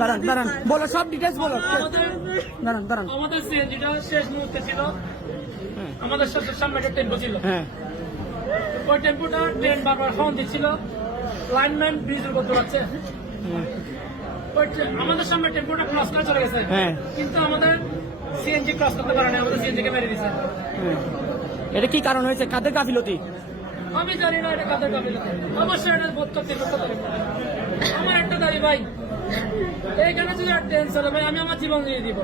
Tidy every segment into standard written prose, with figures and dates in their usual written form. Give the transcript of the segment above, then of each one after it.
দাঁড়ান দাঁড়ান বলো, সব ডিটেলস বলো। দাঁড়ান দাঁড়ান। আমাদের সিএনজিটা শেষ মুহূর্তে ছিল, আমাদের সামনে একটা টেম্পো ছিল। হ্যাঁ ওই টেম্পোটা ট্রেন বারবার হর্ন দিচ্ছিল, লাইনম্যান ব্রিজের উপর দৌড়াচ্ছে। আমাদের সামনে টেম্পোটা ক্রস করে চলে গেছে, হ্যাঁ। কিন্তু আমাদের সিএনজি ক্রস করতে পারে না, আমাদের সিএনজি কে মেরে দিচ্ছে। এটা কি কারণ হয়েছে, কাদের গাফিলতি? আমি জানি না এটা কাদের গাফিলতি, অবশ্যই এটা বোধ করতে আমার একটা দাবি ভাই, এইখানে যদি আর ট্রেন চলে ভাই আমি আমার জীবন দিয়ে দিব,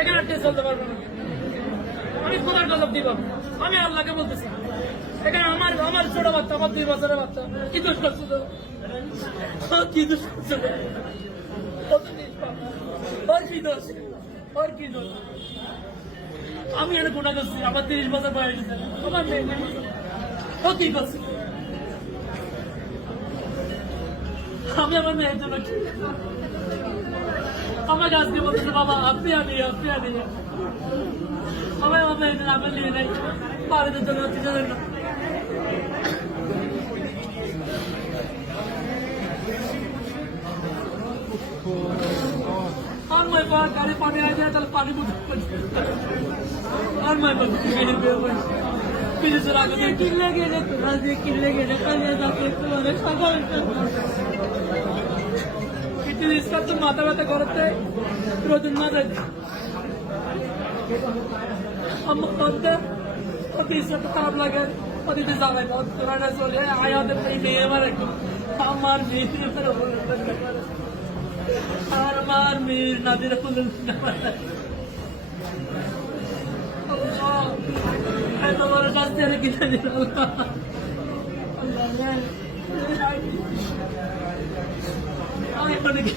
এখানে ট্রেন চলতে পারবো না, আমি খোদার গজব দিব, আমি আল্লাহকে বলতেছি। এখানে আমার ছোট বাচ্চা, আমার 2 বছরের বাচ্চা কি দোষ করছে, কি দোষ করছে, কি দোষ, কি দোষ? আমি এটা গুণা করছি, আমার 30 বছর বয়স, আমার মেয়ে ও কি করছে? আমি আমার মেয়ের জন্য আমার আজকে বলতেছে বাবা আপনি আনিয়ে আমার মেয়ের আমার নিয়ে নাই বাড়িতে চলে যাচ্ছি, জানেন না। আর মায় বাবার গাড়ি পানি আয় যায় তাহলে পানি বুঝতে আর মায় বাবা বিদেশের আগে কিনলে গেলে কিনলে গেলে কালিয়া যাচ্ছে তোমাদের সকাল इसका तो माता वाता करते रोज माता हम करते और तीसरा तो खराब लगे और इधर जावे बहुत पुराना सोले आया तो कोई नहीं है मारे हमार मीर पर हमार मीर नादिर फुल है तो हमारे पास तेरे कितने दिन अल्लाह I'm gonna get